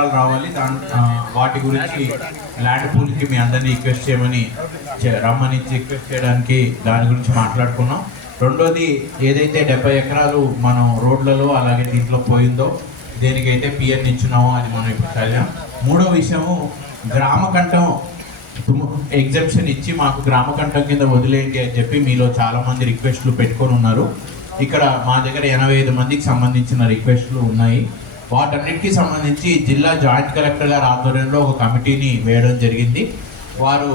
రావాలి వాటి గురించి ల్యాండ్ పూల్కి మీ అందరినీ రిక్వెస్ట్ చేయమని రమ్మని రిక్వెస్ట్ చేయడానికి దాని గురించి మాట్లాడుకున్నాం. రెండోది ఏదైతే 70 ఎకరాలు మనం రోడ్లలో అలాగే దీంట్లో పోయిందో దేనికైతే పిఎన్ ఇచ్చినామో అది మనం ఇప్పుడు చదివాం. మూడో విషయము గ్రామకంఠం ఎగ్జంప్షన్ ఇచ్చి మాకు గ్రామకంఠం కింద వదిలేయండి అని చెప్పి మీలో చాలామంది రిక్వెస్ట్లు పెట్టుకొని ఉన్నారు. ఇక్కడ మా దగ్గర 85 మందికి సంబంధించిన రిక్వెస్ట్లు ఉన్నాయి. వాటన్నిటికీ సంబంధించి జిల్లా జాయింట్ కలెక్టర్ గారి ఆధ్వర్యంలో ఒక కమిటీని వేయడం జరిగింది. వారు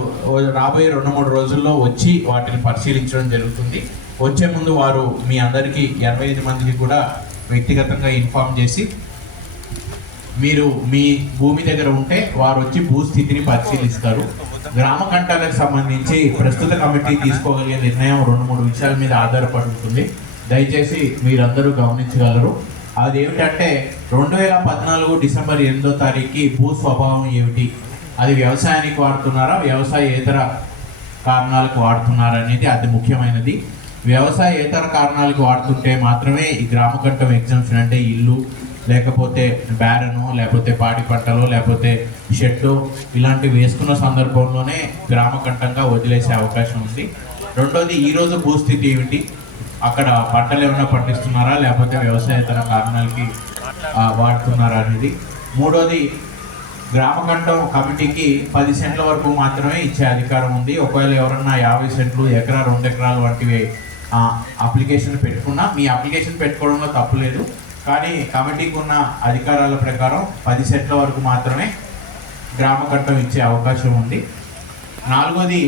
రాబోయే 2-3 రోజుల్లో వచ్చి వాటిని పరిశీలించడం జరుగుతుంది. వచ్చే ముందు వారు మీ అందరికీ 85 మందికి కూడా వ్యక్తిగతంగా ఇన్ఫార్మ్ చేసి మీరు మీ భూమి దగ్గర ఉంటే వారు వచ్చి భూస్థితిని పరిశీలిస్తారు. గ్రామ కంఠాలకు సంబంధించి ప్రస్తుత కమిటీ తీసుకోగలిగే నిర్ణయం 2-3 విషయాల మీద ఆధారపడి ఉంటుంది. దయచేసి మీరందరూ గమనించగలరు. అదేమిటంటే 2014 డిసెంబర్ 8వ తారీఖుకి భూ స్వభావం ఏమిటి, అది వ్యవసాయానికి వాడుతున్నారా వ్యవసాయేతర కారణాలకు వాడుతున్నారా అనేది అది ముఖ్యమైనది. వ్యవసాయేతర కారణాలకు వాడుతుంటే మాత్రమే ఈ గ్రామకంఠం ఎగ్జంప్షన్ అంటే ఇల్లు లేకపోతే బ్యారను లేకపోతే పాడి పంటలు లేకపోతే షెడ్డు ఇలాంటివి వేసుకున్న సందర్భంలోనే గ్రామకంఠంగా వదిలేసే అవకాశం ఉంది. రెండోది ఈరోజు భూస్థితి ఏమిటి, అక్కడ పంటలు ఏమైనా పండిస్తున్నారా లేకపోతే వ్యవసాయేతర కారణాలకి వాడుతున్నారా అనేది. మూడోది గ్రామకంఠం కమిటీకి 10 సెంట్ల వరకు మాత్రమే ఇచ్చే అధికారం ఉంది. ఒకవేళ ఎవరన్నా 50 సెంట్లు ఎకరా 2 ఎకరాలు వంటివి అప్లికేషన్ పెట్టుకున్నా మీ అప్లికేషన్ పెట్టుకోవడంలో తప్పులేదు. కానీ కమిటీకి ఉన్న అధికారాల ప్రకారం 10 సెంట్ల వరకు మాత్రమే గ్రామకంఠం ఇచ్చే అవకాశం ఉంది. నాలుగోది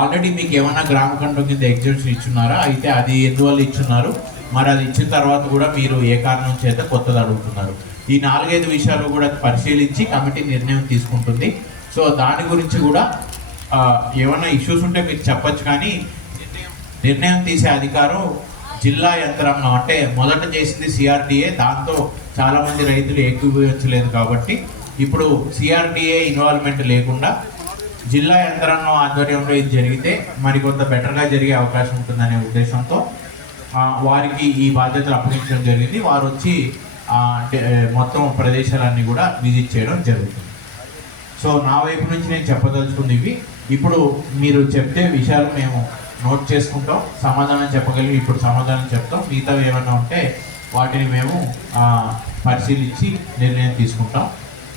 ఆల్రెడీ మీకు ఏమన్నా గ్రామకంఠం కింద ఎగ్జంప్షన్ ఇచ్చున్నారా, అయితే అది ఎందువల్ల ఇచ్చున్నారు, మరి అది ఇచ్చిన తర్వాత కూడా మీరు ఏ కారణం చేత కొత్తది అడుగుతున్నారు. ఈ 4-5 విషయాలు కూడా పరిశీలించి కమిటీ నిర్ణయం తీసుకుంటుంది. సో దాని గురించి కూడా ఏమన్నా ఇష్యూస్ ఉంటే మీరు చెప్పచ్చు. కానీ నిర్ణయం తీసే అధికారం జిల్లా యంత్రాంగం అంటే మొదట చేసింది సిఆర్డిఏ, దాంతో చాలామంది రైతులు ఏకీభవించలేదు. కాబట్టి ఇప్పుడు సిఆర్డిఏ ఇన్వాల్వ్మెంట్ లేకుండా జిల్లా యంత్రాంగం ఆధ్వర్యంలో ఇది జరిగితే మరికొంత బెటర్గా జరిగే అవకాశం ఉంటుందనే ఉద్దేశంతో వారికి ఈ బాధ్యతలు అప్పగించడం జరిగింది. వారు వచ్చి మొత్తం ప్రదేశాలన్నీ కూడా విజిట్ చేయడం జరుగుతుంది. సో నా వైపు నుంచి నేను చెప్పదలుచుకుంది ఇవి. ఇప్పుడు మీరు చెప్తే విషయాలు మేము నోట్ చేసుకుంటాం, సమాధానం చెప్పగలిగి ఇప్పుడు సమాధానం చెప్తాం. మిగతావి ఏమైనా ఉంటే వాటిని మేము పరిశీలించి నిర్ణయం తీసుకుంటాం.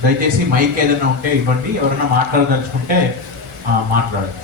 దయచేసి మైక్ ఏదైనా ఉంటే ఇవ్వండి, ఎవరైనా మాట్లాడదలుచుకుంటే మాట్లాడండి.